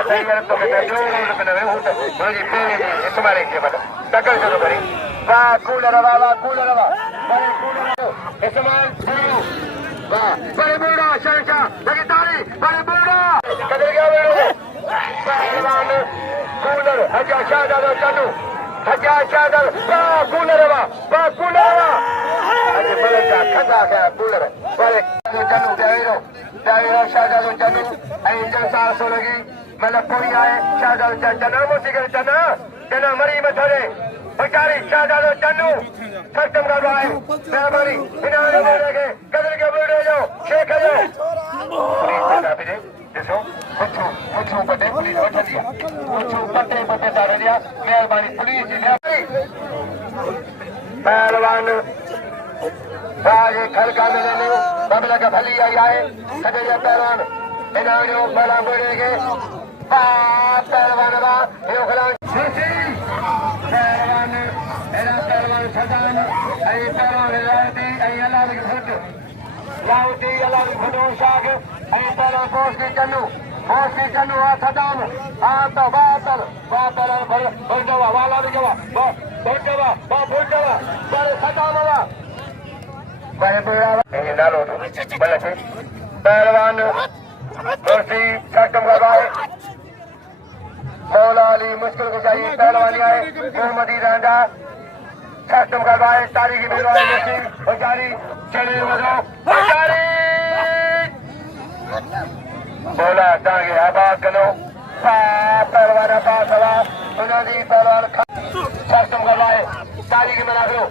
के तैयार तो के जो लोग ने वो तो जी पहले जी तुम्हारे के बता टक्कर शुरू करी वाह कूलर वाह बड़े कूलर इस्तेमाल शुरू वाह बड़े बूढ़ा शहशाह लगी ताली बड़े बूढ़ा कदर गया बेड़ो पहलवान कूलर हजा शाहजादा चन्नू हजा शाहजादा वाह कूलर वाह अरे बड़े का खजा गया कूलर बड़े चन्नू डायरो शाहजादा चन्नू इंजन साल सो लगी मतलब कोई आए शाहजादा चन्नू मुझे चन्ना मरी मथरे बेचारी शाहजादा चन्नू खत्म कर रहा है मेहरबानी इन्होंने बोले के कदर के बेड़े जाओ शेख जाओ देखो कुछ पटे पुलिस बैठा दिया कुछ पटे सारे दिया मेहरबानी पुलिस ने पहलवान राजे खलका मेले ने बबला का भली आई आए कदर पहलवान इन्होंने बड़ा बेड़े के पहलवान यो खिलाड़ी पहलवान एरा पहलवान सदान आई पहलवान लाउती आई अलाद के फुटो शाग आई पहलवान पोस्ट की कन्नू आ सदान आ तो बातल भर जावा वाला भी जावा भर जावा बड़े सदान वाला बड़े बड़ा ये नालो बल्ले पहलवान कुर्सी कस्टम कर रहा है मौला अली मुश्किल को चाहिए पहलवानी आए मोहम्मदी रांडा कस्टम कर रहा है तारीखी मिल रहा है मुस्लिम बेचारी चले बेचारी बोला टांगे आबाद करो पहलवान पास हवा उन्होंने पहलवान कस्टम कर रहा है तारीखी में रख लो